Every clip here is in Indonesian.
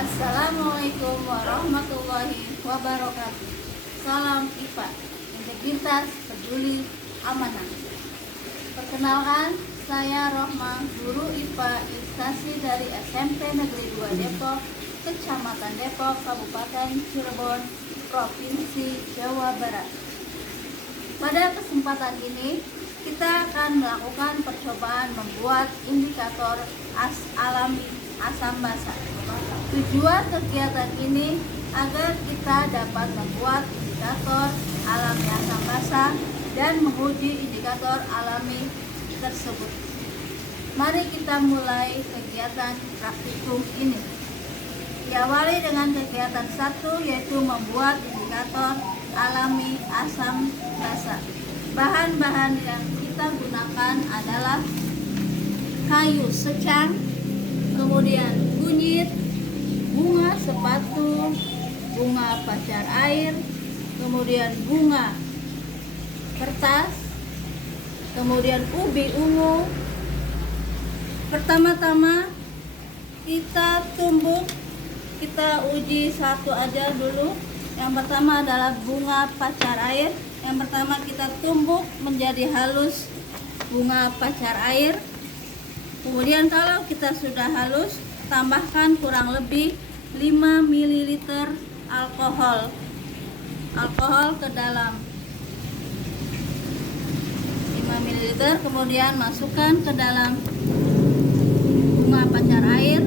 Assalamualaikum warahmatullahi wabarakatuh. Salam IPA, integritas, peduli, amanah. Perkenalkan, saya Rohma, guru IPA instansi dari SMP Negeri 2 Depok, Kecamatan Depok, Kabupaten Cirebon, Provinsi Jawa Barat. Pada kesempatan ini, kita akan melakukan percobaan membuat indikator alami asam basa. Tujuan kegiatan ini agar kita dapat membuat indikator alami asam basa dan menguji indikator alami tersebut. Mari kita mulai kegiatan praktikum ini. Diawali dengan kegiatan 1, yaitu membuat indikator alami asam basa. Bahan-bahan yang kita gunakan adalah kayu secang, kemudian kunyit, bunga sepatu, bunga pacar air, kemudian bunga kertas, kemudian ubi ungu. Pertama-tama kita tumbuk, kita uji satu aja dulu. Yang pertama adalah bunga pacar air. Yang pertama kita tumbuk menjadi halus bunga pacar air. Kemudian kalau kita sudah halus, tambahkan kurang lebih 5 ml alkohol ke dalam 5 ml, kemudian masukkan ke dalam bunga pacar air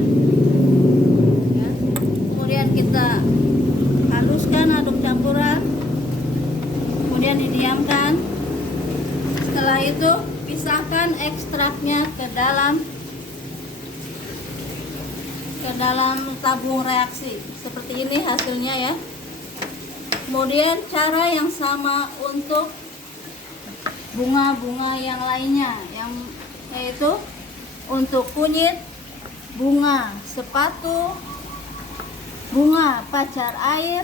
ya. Kemudian kita haluskan, aduk campuran, kemudian didiamkan. Setelah itu pisahkan ekstraknya ke dalam tabung reaksi. Seperti ini hasilnya ya. Kemudian cara yang sama untuk bunga-bunga yang lainnya, yaitu untuk kunyit, bunga sepatu, bunga pacar air,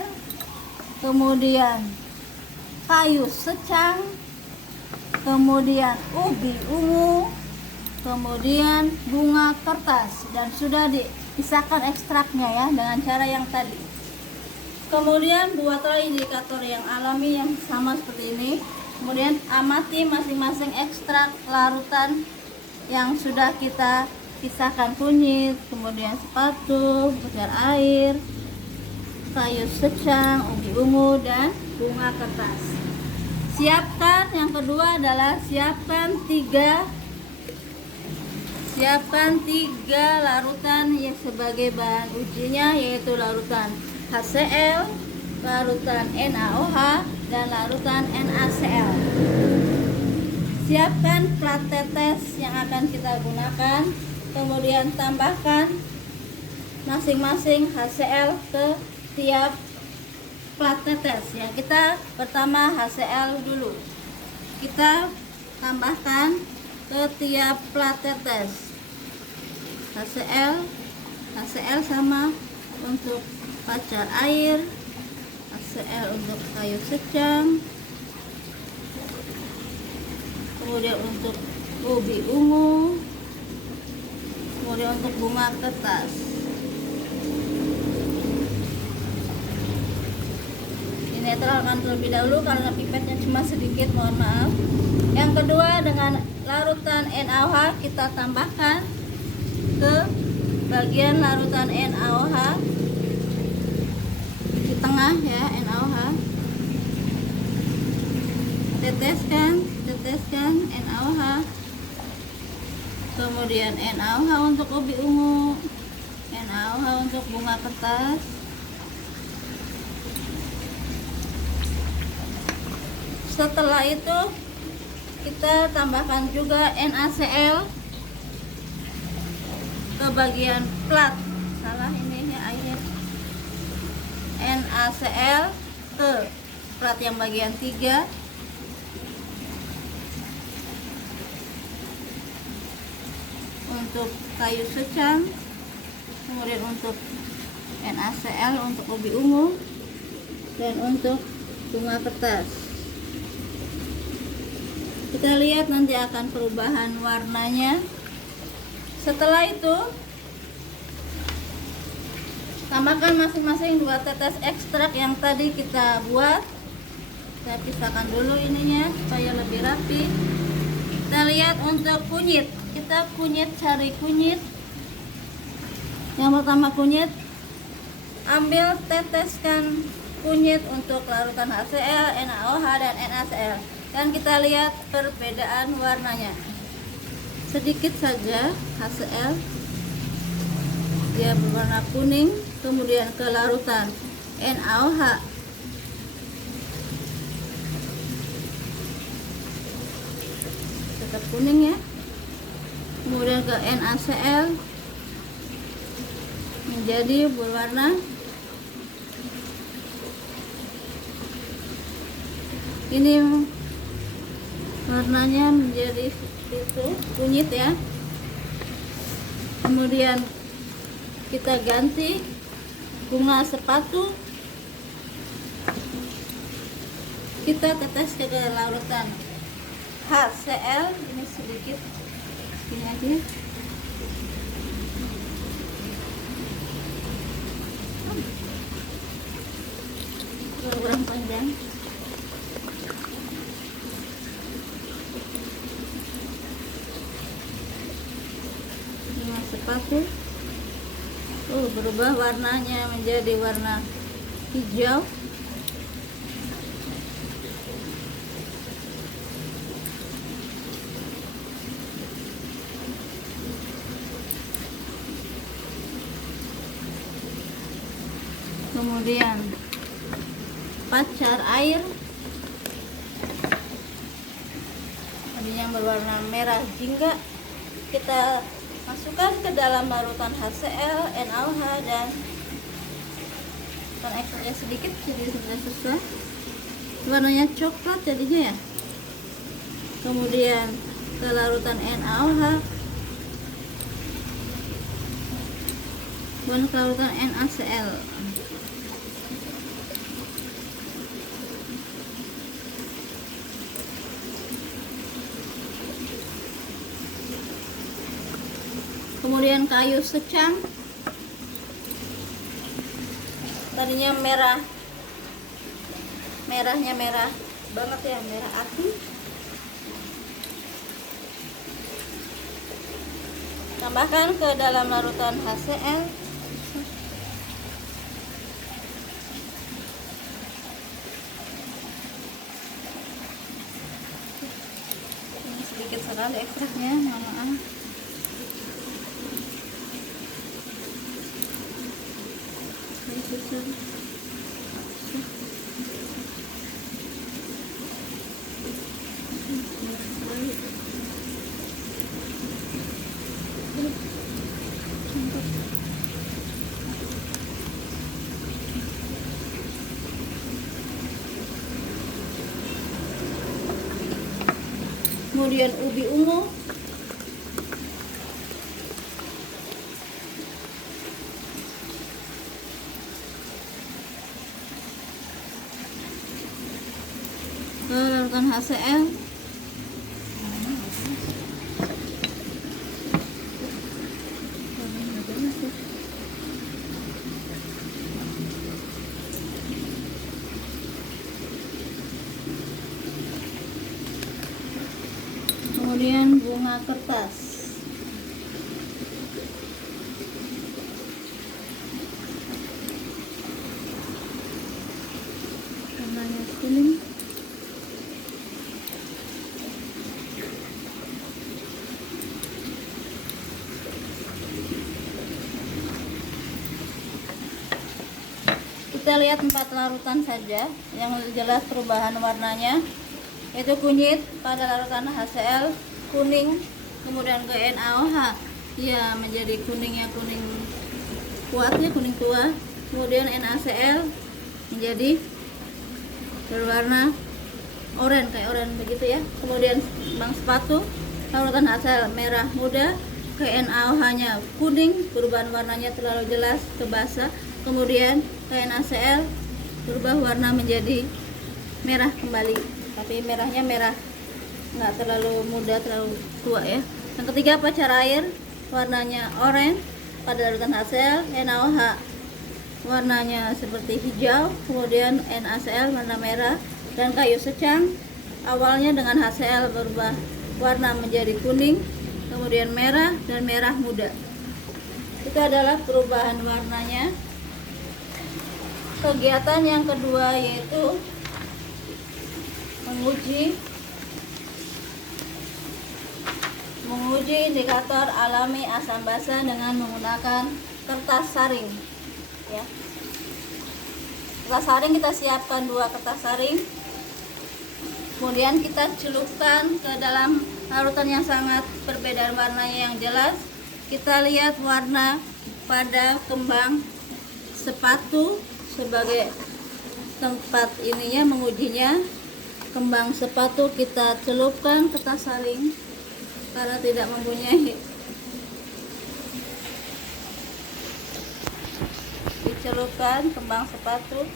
kemudian kayu secang, kemudian ubi ungu, kemudian bunga kertas, dan sudah dipisahkan ekstraknya ya dengan cara yang tadi. Kemudian buatlah indikator yang alami yang sama seperti ini. Kemudian amati masing-masing ekstrak larutan yang sudah kita pisahkan, kunyit, kemudian sepatu, pacar air, kayu secang, ubi ungu, dan bunga kertas. Siapkan yang kedua adalah siapkan tiga larutan yang sebagai bahan ujinya, yaitu larutan HCl, larutan NaOH, dan larutan NaCl. Siapkan plat tetes yang akan kita gunakan, kemudian tambahkan masing-masing HCl ke tiap plat tetes ya. Kita pertama HCl dulu, kita tambahkan ke tiap plat tetes. HCl sama untuk pacar air, HCl untuk kayu secang, kemudian untuk ubi ungu, kemudian untuk bunga kertas. Dinetralkan terlebih dahulu karena pipetnya cuma sedikit, mohon maaf. Yang kedua, dengan larutan NaOH kita tambahkan ke bagian larutan NaOH di tengah ya, NaOH. Teteskan NaOH, kemudian NaOH untuk ubi ungu, NaOH untuk bunga kertas. Setelah itu kita tambahkan juga NaCl ke bagian plat, NaCl ke plat yang bagian 3. Untuk kayu secang, kemudian untuk NaCl untuk ubi ungu, dan untuk bunga kertas. Kita lihat nanti akan perubahan warnanya. Setelah itu Tambahkan masing-masing 2 tetes ekstrak yang tadi kita buat. Saya pisahkan dulu ininya supaya lebih rapi. Kita lihat untuk kunyit. Kita cari kunyit. Yang pertama kunyit, ambil teteskan kunyit untuk larutan HCl, NaOH dan NaCl. Dan kita lihat perbedaan warnanya. Sedikit saja HCl, dia berwarna kuning, kemudian ke larutan NaOH tetap kuning ya, kemudian ke NaCl menjadi berwarna ini, warnanya menjadi itu kunyit ya. Kemudian kita ganti bunga sepatu, kita tetes ke larutan HCl, ini sedikit ini aja. Kurang panjang. Bunga sepatu. Berubah warnanya menjadi warna hijau. Kemudian pacar air, tadinya berwarna merah jingga, kita masukkan ke dalam larutan HCl, NaOH dan ekstraknya sedikit, jadi sudah selesai. Warnanya coklat jadinya ya. Kemudian ke larutan NaOH, kemudian ke larutan NaCl. Kemudian kayu secang, tadinya merahnya merah banget ya, merah api. Tambahkan ke dalam larutan HCl. Ini sedikit sekali ekstraknya, mohon maaf. Kemudian ubi ungu, larutan HCl. Kemudian bunga kertas. Warnanya kuning. Kita lihat 4 larutan saja yang jelas perubahan warnanya, yaitu kunyit pada larutan HCl kuning, kemudian ke NaOH ya menjadi kuningnya kuning kuat ya, kuning tua. Kemudian NaCl menjadi berwarna oranye, kayak oranye begitu ya. Kemudian bang sepatu larutan HCl merah muda, ke NaOH nya kuning, perubahan warnanya terlalu jelas ke basah. Kemudian ke NaCl berubah warna menjadi merah kembali, tapi merahnya merah nggak terlalu muda, terlalu tua ya. Yang ketiga pacar air, warnanya oranye pada larutan HCl, NaOH warnanya seperti hijau, kemudian NaCl warna merah, dan kayu secang awalnya dengan HCl berubah warna menjadi kuning, kemudian merah dan merah muda. Itu adalah perubahan warnanya. Kegiatan yang kedua yaitu menguji indikator alami asam basa dengan menggunakan kertas saring. Ya. Kertas saring kita siapkan 2 kertas saring. Kemudian kita celupkan ke dalam larutan yang sangat berbeda warnanya yang jelas. Kita lihat warna pada kembang sepatu sebagai tempat ininya mengujinya. Kembang sepatu kita celupkan kertas saring karena tidak mempunyai, dicelupkan kembang sepatu.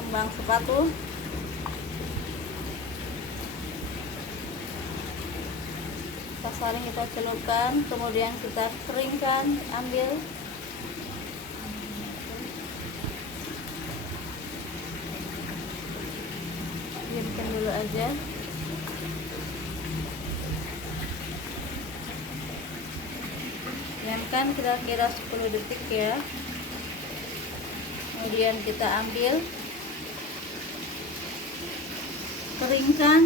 Kembang sepatu kertas saring kita celupkan, kemudian kita keringkan, ambil. Diamkan dulu aja. Diamkan kira-kira 10 detik ya. Kemudian kita ambil, keringkan.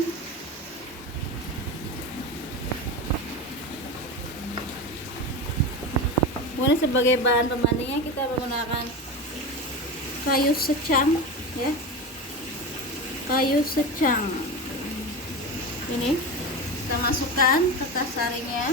Kemudian sebagai bahan pembandingnya kita menggunakan kayu secang ya. Kayu secang ini kita masukkan kertas saringnya.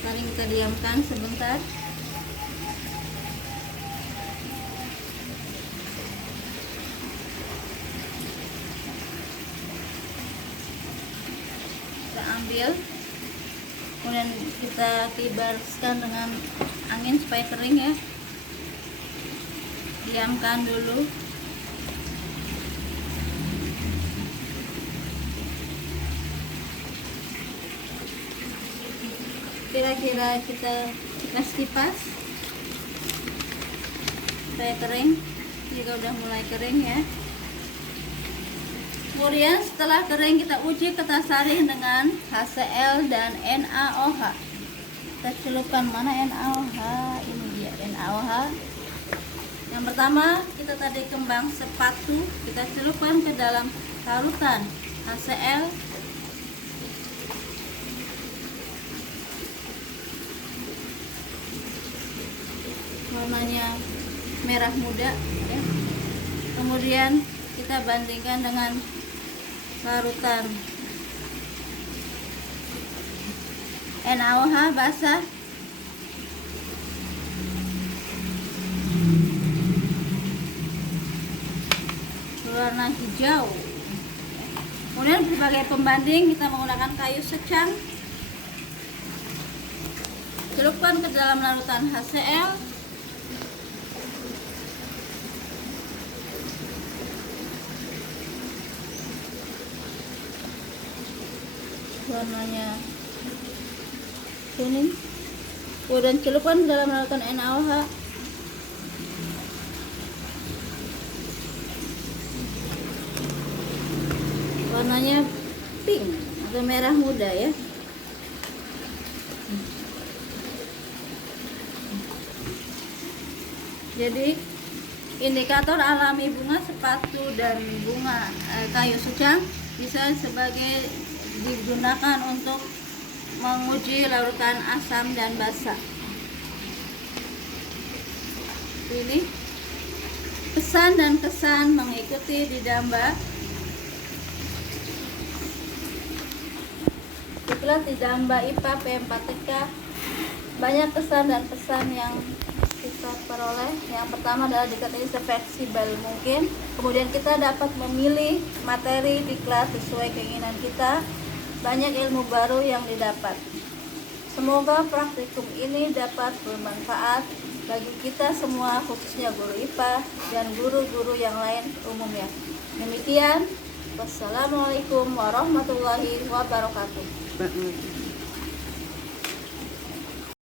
Saring kita diamkan sebentar. Kita ambil, kemudian kita tibarskan dengan angin supaya kering ya. Diamkan dulu. Kira-kira kita kipas supaya kering. Jika udah mulai kering ya. Kemudian setelah kering kita uji kertas saring dengan HCl dan NaOH. Kita celupkan, mana NaOH? Ini dia NaOH. Yang pertama kita tadi kembang sepatu kita celupkan ke dalam larutan HCl. Warnanya merah muda ya. Kemudian kita bandingkan dengan larutan NaOH basah. Warna hijau. Kemudian sebagai pembanding kita menggunakan kayu secang. Celupkan ke dalam larutan HCl. Warnanya kuning. Kemudian celupkan ke dalam larutan NaOH. Warnanya pink atau merah muda ya. Jadi indikator alami bunga sepatu dan bunga kayu secang bisa sebagai digunakan untuk menguji larutan asam dan basa. Ini pesan dan kesan mengikuti didamba. Alhamdulillah di Damba IPA P4TK banyak kesan dan pesan yang kita peroleh. Yang pertama adalah dikatakan sefleksibel mungkin. Kemudian kita dapat memilih materi di kelas sesuai keinginan kita. Banyak ilmu baru yang didapat. Semoga praktikum ini dapat bermanfaat bagi kita semua, khususnya guru IPA dan guru-guru yang lain umumnya. Demikian, wassalamualaikum warahmatullahi wabarakatuh.